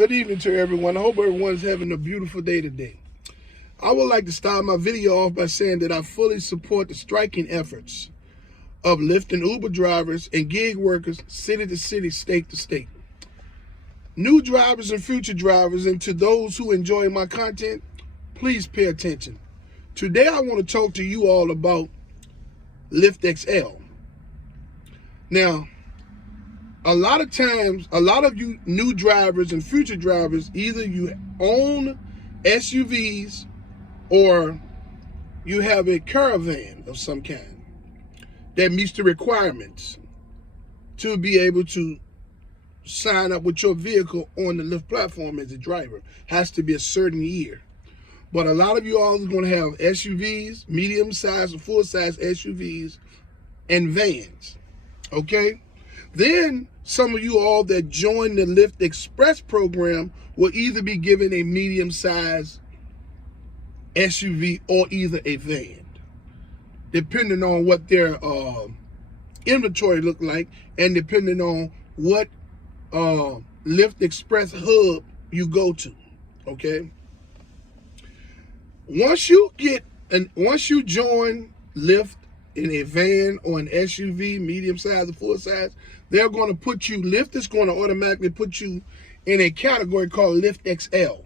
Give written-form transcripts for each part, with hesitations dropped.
Good evening to everyone. I hope everyone's having a beautiful day today. I would like to start my video off by saying that I fully support the striking efforts of Lyft and Uber drivers and gig workers city to city, state to state. New drivers and future drivers, and to those who enjoy my content, please pay attention. Today I want to talk to you all about Lyft XL. Now, a lot of times, a lot of you new drivers and future drivers, either you own SUVs or you have a caravan of some kind that meets the requirements to be able to sign up with your vehicle on the Lyft platform as a driver. Has to be a certain year. But a lot of you all are going to have SUVs, medium-sized or full-size SUVs, and vans, okay? Then some of you all that join the Lyft Express program will either be given a medium-sized SUV or either a van, depending on what their inventory look like and depending on what Lyft Express hub you go to, okay? Once you join Lyft in a van or an SUV, medium size or full size, they're going to put you, Lyft is going to automatically put you in a category called Lyft XL.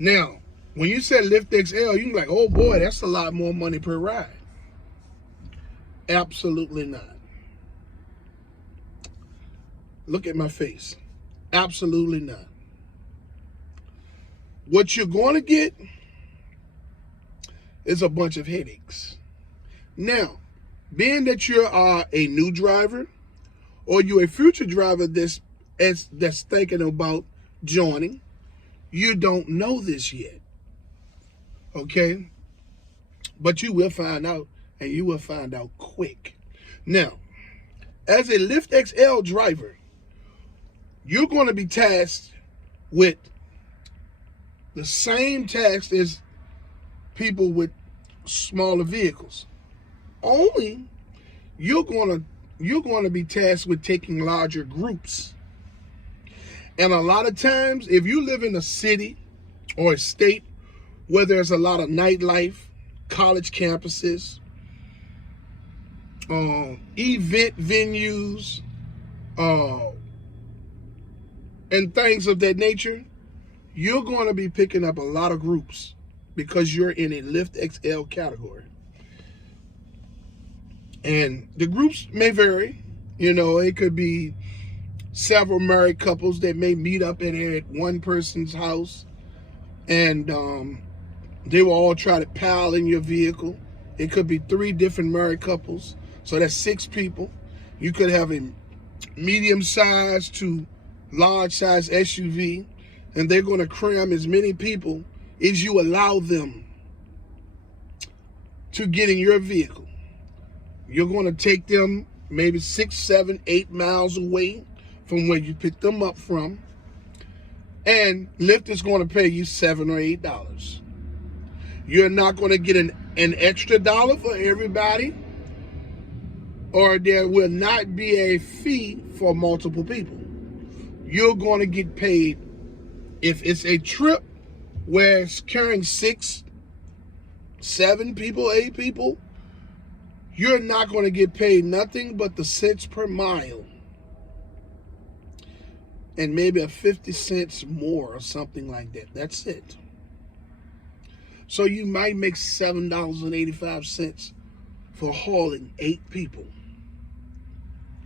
Now, when you said Lyft XL, you're like, oh boy, that's a lot more money per ride. Absolutely not. Look at my face. Absolutely not. What you're going to get is a bunch of headaches. Now, being that you are a new driver or you're a future driver that's thinking about joining, you don't know this yet, okay? But you will find out, and you will find out quick. Now, as a Lyft XL driver, you're going to be tasked with the same task as people with smaller vehicles. Only you're going to be tasked with taking larger groups. And a lot of times, if you live in a city or a state where there's a lot of nightlife, college campuses, event venues, and things of that nature, you're going to be picking up a lot of groups because you're in a Lyft XL category. And the groups may vary. You know, it could be several married couples that may meet up at one person's house, and they will all try to pile in your vehicle. It could be 3 different married couples, so that's 6 people. You could have a medium-sized to large-sized SUV, and they're going to cram as many people as you allow them to get in your vehicle. You're going to take them maybe 6, 7, 8 miles away from where you picked them up from, and Lyft is going to pay you $7 or $8. You're not going to get an extra dollar for everybody, or there will not be a fee for multiple people. You're going to get paid. If it's a trip where it's carrying 6, 7 people, 8 people, you're not going to get paid nothing but the cents per mile and maybe a 50 cents more or something like that. That's it. So you might make $7.85 for hauling 8 people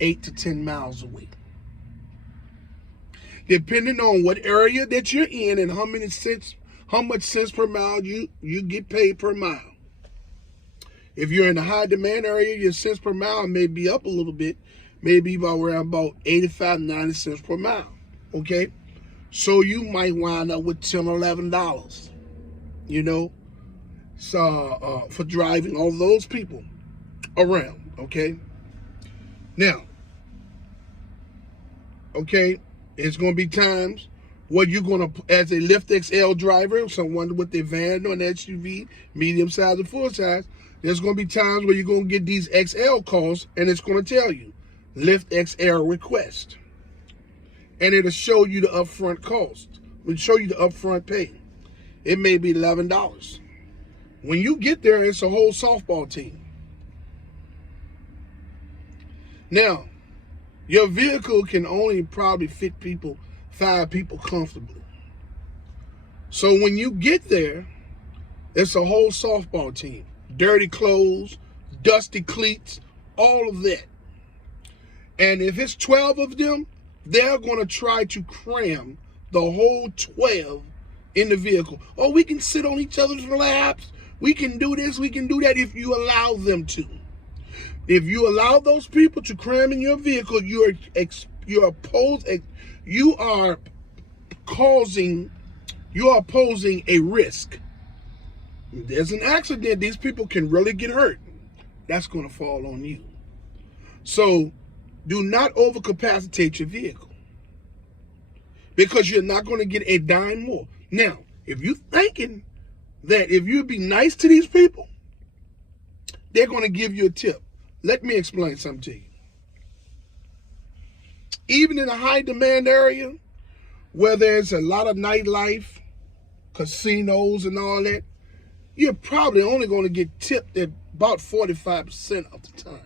8 to 10 miles away. Depending on what area that you're in and how much cents per mile you get paid per mile. If you're in a high demand area, your cents per mile may be up a little bit, maybe around about 85, 90 cents per mile, okay? So you might wind up with $10 or $11, you know, so for driving all those people around, okay? Now, okay, it's going to be times where you're going to, as a Lyft XL driver, someone with a van or an SUV, medium size or full size, there's going to be times where you're going to get these XL calls and it's going to tell you, Lyft XL request. and it'll show you the upfront cost. It'll show you the upfront pay. It may be $11. When you get there, it's a whole softball team. Now, your vehicle can only probably fit 5 people comfortably. So when you get there, it's a whole softball team. Dirty clothes, dusty cleats, all of that. And if it's 12 of them, they're going to try to cram the whole 12 in the vehicle. Oh, we can sit on each other's laps. We can do this, we can do that if you allow them to. If you allow those people to cram in your vehicle, you are posing a risk. If there's an accident, these people can really get hurt. That's going to fall on you. So do not overcapacitate your vehicle, because you're not going to get a dime more. Now, if you're thinking that if you be nice to these people, they're going to give you a tip. Let me explain something to you. Even in a high demand area where there's a lot of nightlife, casinos and all that, you're probably only going to get tipped at about 45% of the time.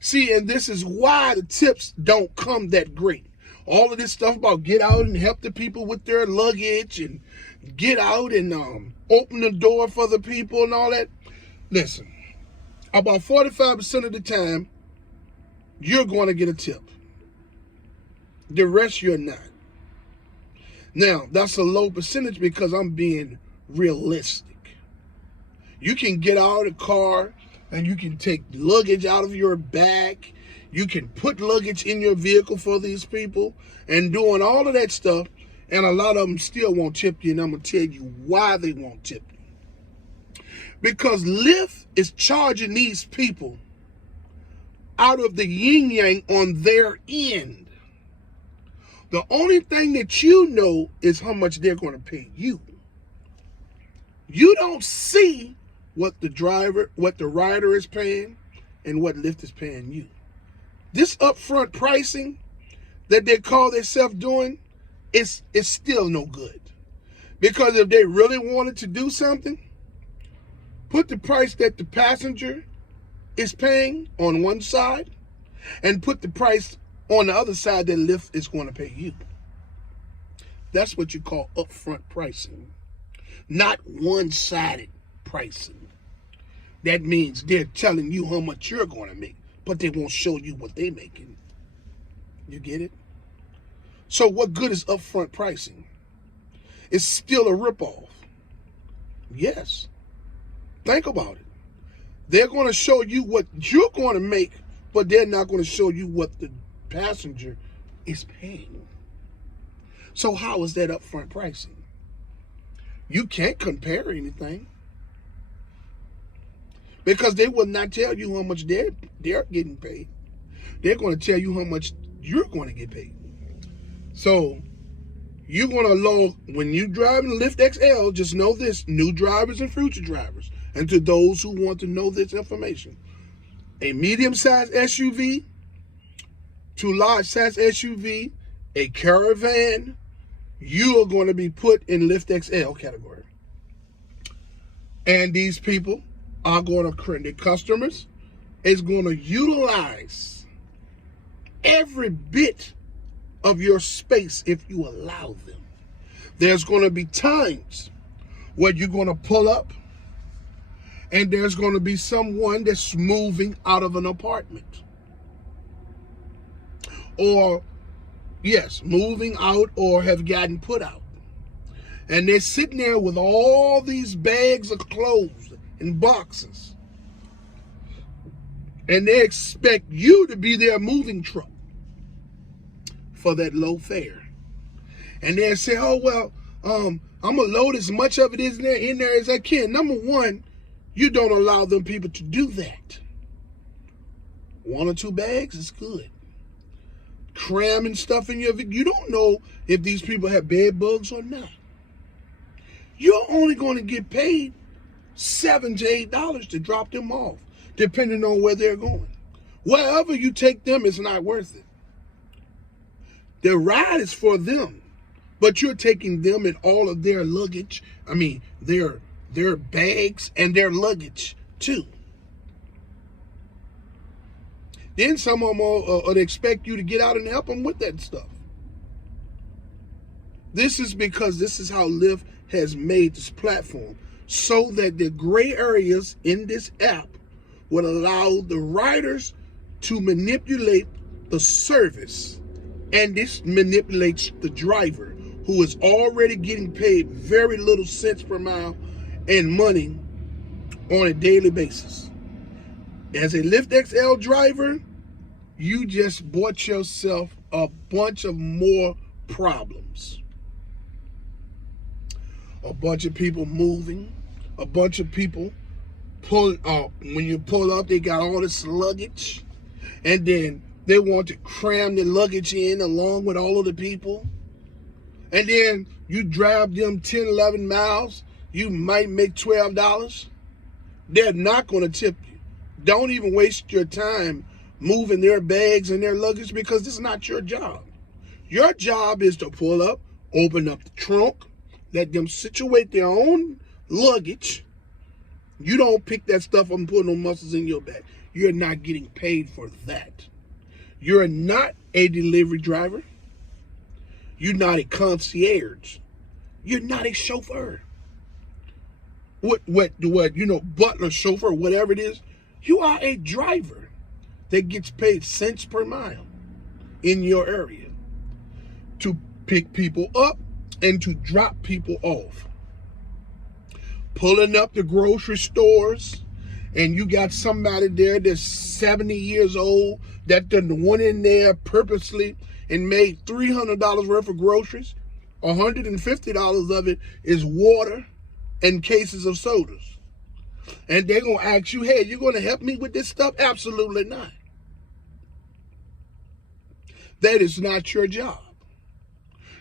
See, and this is why the tips don't come that great. All of this stuff about get out and help the people with their luggage and get out and open the door for the people and all that. Listen, about 45% of the time, you're going to get a tip. The rest, you're not. Now, that's a low percentage because I'm being realistic. You can get out of the car and you can take luggage out of your bag. You can put luggage in your vehicle for these people and doing all of that stuff. And a lot of them still won't tip you. And I'm going to tell you why they won't tip you. Because Lyft is charging these people out of the yin yang on their end. The only thing that you know is how much they're going to pay you. You don't see what the rider is paying and what Lyft is paying you. This upfront pricing that they call themselves doing is still no good. Because if they really wanted to do something, put the price that the passenger is paying on one side and put the price on the other side that Lyft is going to pay you. That's what you call upfront pricing, not one-sided pricing. That means they're telling you how much you're going to make, but they won't show you what they're making. You get it? So what good is upfront pricing? It's still a ripoff. Yes. Think about it. They're going to show you what you're going to make, but they're not going to show you what the passenger is paying. So how is that upfront pricing? You can't compare anything, because they will not tell you how much they're getting paid. They're going to tell you how much you're going to get paid. So you're going to load, when you're driving Lyft XL, just know this, new drivers and future drivers, and to those who want to know this information, a medium-sized SUV to large-sized SUV, a Caravan, you are going to be put in Lyft XL category. And these people are going to, the customers is going to utilize every bit of your space if you allow them. There's going to be times where you're going to pull up and there's going to be someone that's moving out of an apartment. Or, yes, moving out or have gotten put out. And they're sitting there with all these bags of clothes and boxes. And they expect you to be their moving truck for that low fare. And they'll say, oh, well, I'm going to load as much of it in there as I can. Number one, you don't allow them people to do that. 1 or 2 bags is good. Cramming stuff in your vehicle. You don't know if these people have bed bugs or not. You're only going to get paid $7 to $8 to drop them off, depending on where they're going. Wherever you take them, it's not worth it. The ride is for them, but you're taking them and all of their luggage. I mean, their bags and their luggage too. Then some of them will expect you to get out and help them with that stuff. This is because this is how Lyft has made this platform, so that the gray areas in this app would allow the riders to manipulate the service, and this manipulates the driver, who is already getting paid very little cents per mile and money on a daily basis. As a Lyft XL driver, you just bought yourself a bunch of more problems. A bunch of people moving, a bunch of people when you pull up, they got all this luggage, and then they want to cram the luggage in along with all of the people. And then you drive them 10, 11 miles, you might make $12. They're not going to tip you. Don't even waste your time moving their bags and their luggage, because this is not your job. Your job is to pull up, open up the trunk, let them situate their own luggage. You don't pick that stuff up and put no muscles in your back. You're not getting paid for that. You're not a delivery driver. You're not a concierge. You're not a chauffeur. What, butler, chauffeur, whatever it is. You are a driver that gets paid cents per mile in your area to pick people up and to drop people off. Pulling up the grocery stores, and you got somebody there that's 70 years old that done went in there purposely and made $300 worth of groceries. $150 of it is water and cases of sodas. And they're going to ask you, hey, you going to help me with this stuff? Absolutely not. That is not your job.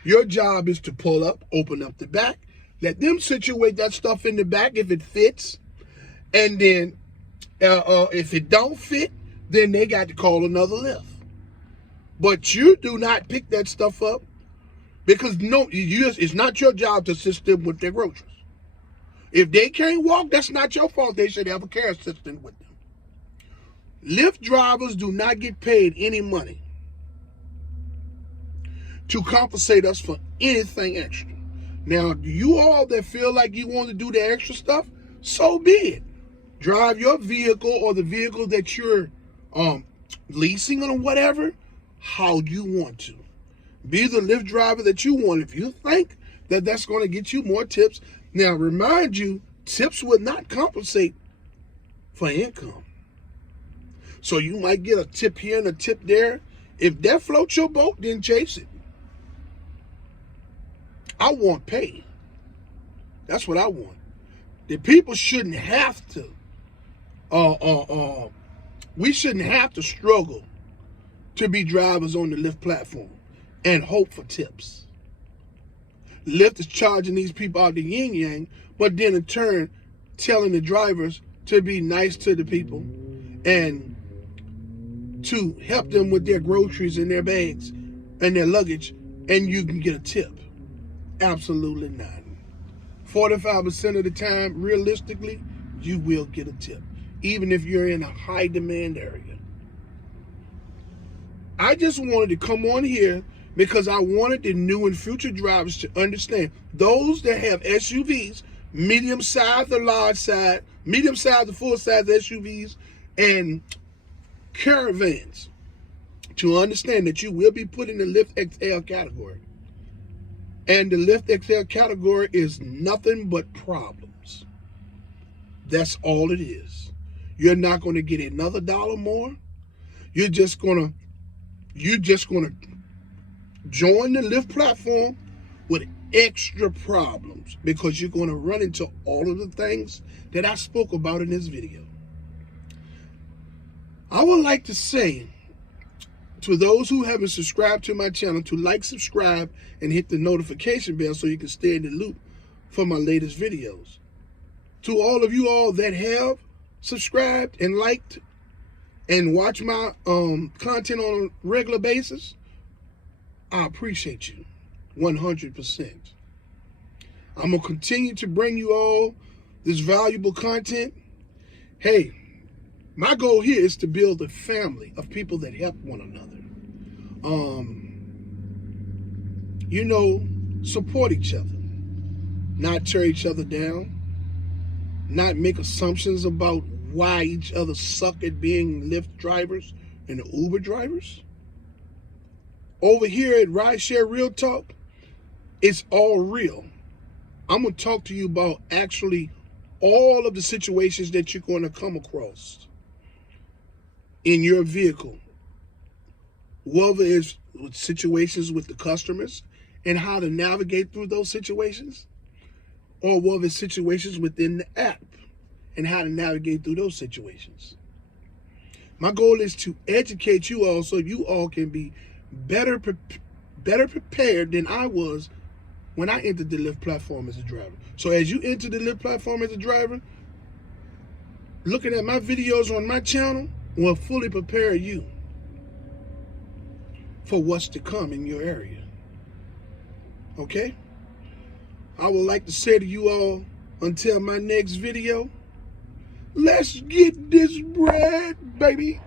Your job is to pull up, open up the back, let them situate that stuff in the back if it fits. And then if it don't fit, then they got to call another Lyft. But you do not pick that stuff up, because it's not your job to assist them with their groceries. If they can't walk, that's not your fault. They should have a care assistant with them. Lyft drivers do not get paid any money to compensate us for anything extra. Now, you all that feel like you want to do the extra stuff, so be it. Drive your vehicle or the vehicle that you're leasing or whatever how you want to. Be the Lyft driver that you want. If you think that that's going to get you more tips. Now, remind you, tips would not compensate for income. So you might get a tip here and a tip there. If that floats your boat, then chase it. I want pay. That's what I want. The people shouldn't have to. We shouldn't have to struggle to be drivers on the Lyft platform and hope for tips. Lyft is charging these people out the yin yang, but then in turn telling the drivers to be nice to the people and to help them with their groceries and their bags and their luggage, and you can get a tip. Absolutely not. 45% of the time, realistically, you will get a tip, even if you're in a high demand area. I just wanted to come on here because I wanted the new and future drivers to understand, those that have SUVs, medium size or large size, medium size to full size SUVs, and caravans, to understand that you will be put in the Lyft XL category. And the Lyft XL category is nothing but problems. That's all it is. You're not going to get another dollar more. You're just going to join the Lyft platform with extra problems, because you're going to run into all of the things that I spoke about in this video. I would like to say to those who haven't subscribed to my channel to like, subscribe, and hit the notification bell so you can stay in the loop for my latest videos. To all of you all that have subscribed and liked and watch my content on a regular basis, I appreciate you 100%. I'm going to continue to bring you all this valuable content. Hey, my goal here is to build a family of people that help one another. Support each other, not tear each other down, not make assumptions about why each other suck at being Lyft drivers and Uber drivers. Over here at Rideshare RealTalk, it's all real. I'm going to talk to you about actually all of the situations that you're going to come across in your vehicle, whether it's situations with the customers and how to navigate through those situations, or whether it's situations within the app and how to navigate through those situations. My goal is to educate you all so you all can be better prepared than I was when I entered the Lyft platform as a driver. So as you enter the Lyft platform as a driver, looking at my videos on my channel will fully prepare you for what's to come in your area. Okay? I would like to say to you all, until my next video, let's get this bread, baby.